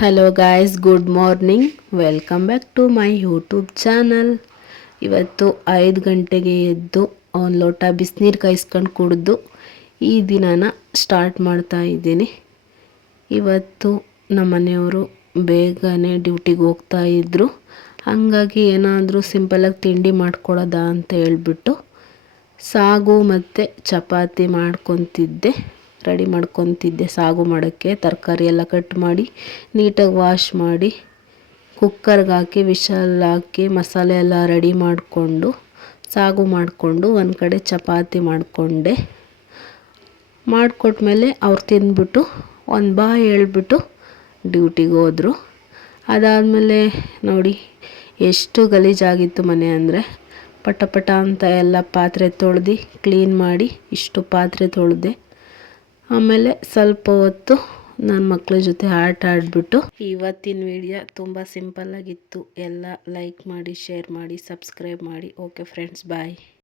Hello guys, good morning. Welcome back to my YouTube channel. ಇವತ್ತು 5 ಗಂಟೆಗೆ ಎದ್ದು ಒಂದು ಲೋಟ ಬಿಸಿನೀರು ಕಾಯಿಸ್ಕೊಂಡು ಕುಡಿದು ಈ ದಿನನ ಸ್ಟಾರ್ಟ್ ಮಾಡ್ತಾ ಇದ್ದೀನಿ. ಇವತ್ತು ನಮ್ಮ ಮನೆಯವರು ಬೇಗನೆ ಡ್ಯೂಟಿಗೆ ಹೋಗ್ತಾ ಇದ್ದರು. ಹಾಗಾಗಿ ಏನಾದರೂ ಸಿಂಪಲಾಗಿ ತಿಂಡಿ ಮಾಡ್ಕೊಳ್ಳೋದಾ ಅಂತ ಹೇಳ್ಬಿಟ್ಟು ಸಾಗು ಮತ್ತು ಚಪಾತಿ ರೆಡಿ ಮಾಡ್ಕೊತಿದ್ದೆ. ಸಾಗು ಮಾಡೋಕ್ಕೆ ತರಕಾರಿ ಎಲ್ಲ ಕಟ್ ಮಾಡಿ ನೀಟಾಗಿ ವಾಶ್ ಮಾಡಿ ಕುಕ್ಕರ್ಗೆ ಹಾಕಿ ವಿಶಲ್ ಹಾಕಿ ಮಸಾಲೆ ಎಲ್ಲ ರೆಡಿ ಮಾಡಿಕೊಂಡು ಸಾಗು ಮಾಡಿಕೊಂಡು ಒಂದು ಕಡೆ ಚಪಾತಿ ಮಾಡಿಕೊಟ್ಮೇಲೆ ಅವ್ರು ತಿಂದ್ಬಿಟ್ಟು ಒಂದು ಬಾಯ್ ಹೇಳ್ಬಿಟ್ಟು ಡ್ಯೂಟಿಗೆ ಹೋದರು. ಅದಾದಮೇಲೆ ನೋಡಿ ಎಷ್ಟು ಗಲೀಜಾಗಿತ್ತು ಮನೆ ಅಂದರೆ, ಪಟ ಪಟ ಅಂತ ಎಲ್ಲ ಪಾತ್ರೆ ತೊಳೆದು ಕ್ಲೀನ್ ಮಾಡಿ ಇಷ್ಟು ಪಾತ್ರೆ ತೊಳೆದೆ. ಆಮೇಲೆ ಸ್ವಲ್ಪ ಹೊತ್ತು ನನ್ನ ಮಕ್ಕಳ ಜೊತೆ ಆಟ ಆಡಿಬಿಟ್ಟು ಇವತ್ತಿನ ವಿಡಿಯೋ ತುಂಬ ಸಿಂಪಲ್ಲಾಗಿತ್ತು. ಎಲ್ಲ ಲೈಕ್ ಮಾಡಿ, ಶೇರ್ ಮಾಡಿ, ಸಬ್ಸ್ಕ್ರೈಬ್ ಮಾಡಿ. ಓಕೆ ಫ್ರೆಂಡ್ಸ್, ಬಾಯ್.